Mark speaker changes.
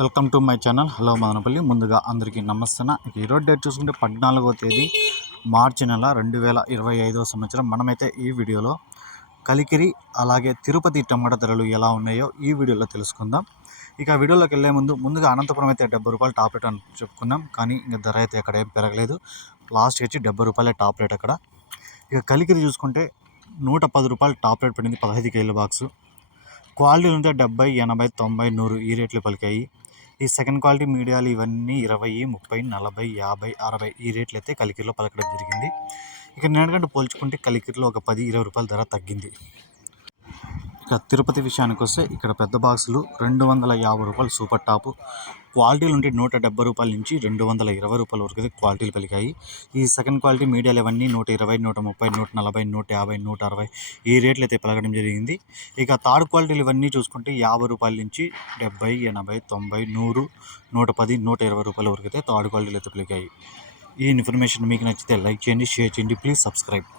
Speaker 1: Welcome to my channel. Hello Madanapalli. ముందుగా అందరికీ నమస్తే ఇక ఈరోజు డేట్ చూసుకుంటే పద్నాలుగో తేదీ మార్చి నెల రెండు వేల ఇరవై ఐదో సంవత్సరం. మనమైతే ఈ వీడియోలో కలికిరి అలాగే తిరుపతి టమాటా ధరలు ఎలా ఉన్నాయో ఈ వీడియోలో తెలుసుకుందాం. ఇక వీడియోలోకి వెళ్ళే ముందు ముందుగా అనంతపురం అయితే డెబ్బై రూపాయలు టాప్ రేట్ అని చెప్పుకుందాం. కానీ ఇంకా ధర అయితే అక్కడ ఏం పెరగలేదు. లాస్ట్ వచ్చి డెబ్బై రూపాయలే టాప్ రేట్ అక్కడ. ఇక కలికిరి చూసుకుంటే నూట పది రూపాయలు టాప్ రేట్ పడింది పదహైదు కేజీల బాక్సు. క్వాలిటీలు ఉంటే డెబ్బై ఎనభై తొంభై నూరు ఈ రేట్లు పలికాయి. ఈ సెకండ్ క్వాలిటీ మీడియాలు ఇవన్నీ ఇరవై ముప్పై నలభై యాభై అరవై ఈ రేట్లు అయితే కలికిరిలో పలకడం జరిగింది. ఇక నేనకంటే పోల్చుకుంటే కలికిరిలో ఒక పది ఇరవై రూపాయల ధర తగ్గింది. ఇక తిరుపతి విషయానికి వస్తే ఇక్కడ పెద్ద బాక్సులు రెండు వందల యాభై రూపాయలు సూపర్ టాపు. క్వాలిటీలు ఉంటే నూట డెబ్బై రూపాయల నుంచి రెండు వందల ఇరవై రూపాయల వరకు అయితే క్వాలిటీలు పలికాయి ఈ సెకండ్ క్వాలిటీ మీడియాలు ఇవన్నీ నూట ఇరవై నూట ముప్పై నూట నలభై నూట యాభై నూట అరవై ఈ రేట్లు అయితే పెరగడం జరిగింది. ఇక థర్డ్ క్వాలిటీలు ఇవన్నీ చూసుకుంటే యాభై రూపాయల నుంచి డెబ్బై ఎనభై తొంభై నూరు నూట పది నూట ఇరవై రూపాయల వరకు అయితే థర్డ్ క్వాలిటీలు అయితే పెరిగాయి. ఈ ఇన్ఫర్మేషన్ మీకు నచ్చితే లైక్ చేయండి షేర్ చేయండి ప్లీజ్ సబ్స్క్రైబ్.